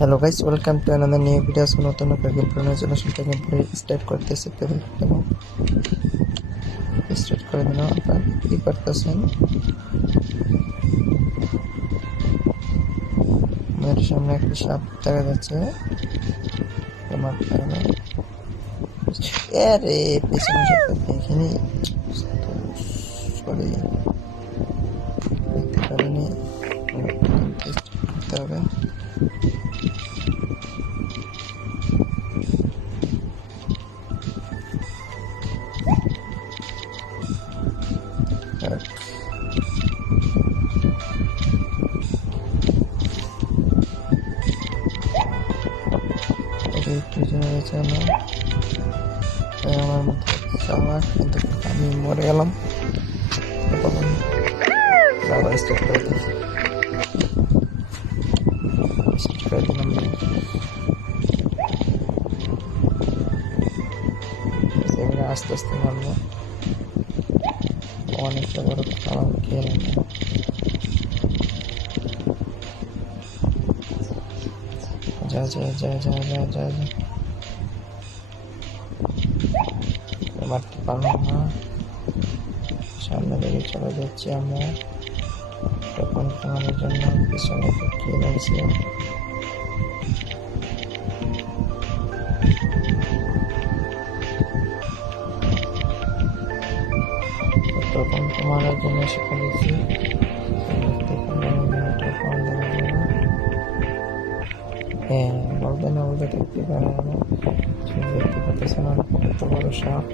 Hello guys, welcome to another new video. নতুন একটা game play জন্য সেটা গেম প্লে স্টার্ট করতেছে এবং স্টার্ট করে দিলাম। আপনারা কি করতেছেন? আমার সামনে একটা সাপ দেখা যাচ্ছে। মারতে হবে। আরে পেছনে সাপটা দেখিনি, সরি দেখতে পারিনি। করতে হবে। একটু জেনে গেছে আমার মধ্যে যাওয়া, কিন্তু আমি মরে গেলাম। আবার স্টার্ট করে দিই, স্টার্ট করে দিলাম। এবারে আস্তে আস্তে মারবো। অনেকটা বড় খাবার খেয়ে নেব। যা যা যা যা যা যা যা, মারতে পারলাম না। সামনে দিকে চলে যাচ্ছি আমরা। তখন আমাদের জন্য পিছনে ঢুকিয়ে রয়েছে। তখন তোমার জন্য শিখে দিচ্ছি। হ্যাঁ, বলবে না বলতে দেখতে পারে না, দেখতে পাচ্ছেন কত বড় সাপ।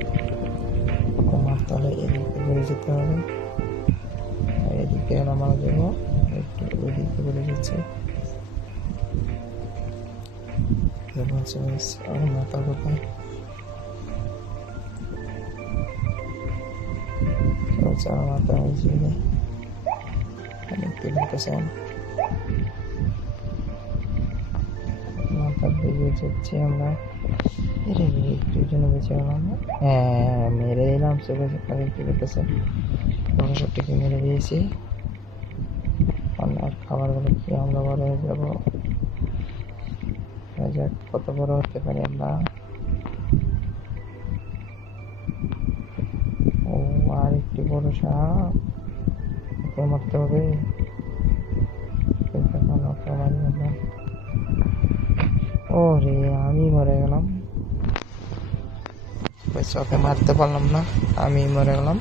মারতে হলে এদিকে বেড়ে যেতে হবে, এদিকে নামার জন্য একটু ওইদিকে বেড়ে যাচ্ছে। মাথা কোথায় মাথা হয়েছে, দেখতে পাচ্ছেন মাথা বেরিয়ে যাচ্ছি আমরা। একটুর জন্য বেঁচে গেলাম। হ্যাঁ, মেরে দিলাম। চোখে দেখতে পেতেছেন বড়টিকে মেরে দিয়েছি। আর খাবারগুলো খেয়ে আমরা বড় হয়ে যাবো। কত বড় হতে পারি আমরা। ও, আর একটু বড় সাপ, ওকে মারতে হবে। ও রে, আমি মরে গেলাম। ওকে মারতে পারলাম না, আমি মরে গেলাম।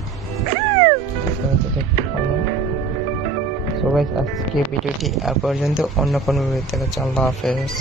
সবাই আজকে ভিডিওটি আর পর্যন্ত, অন্য কোনো ভিডিও দেখা। আল্লাহ হাফেজ।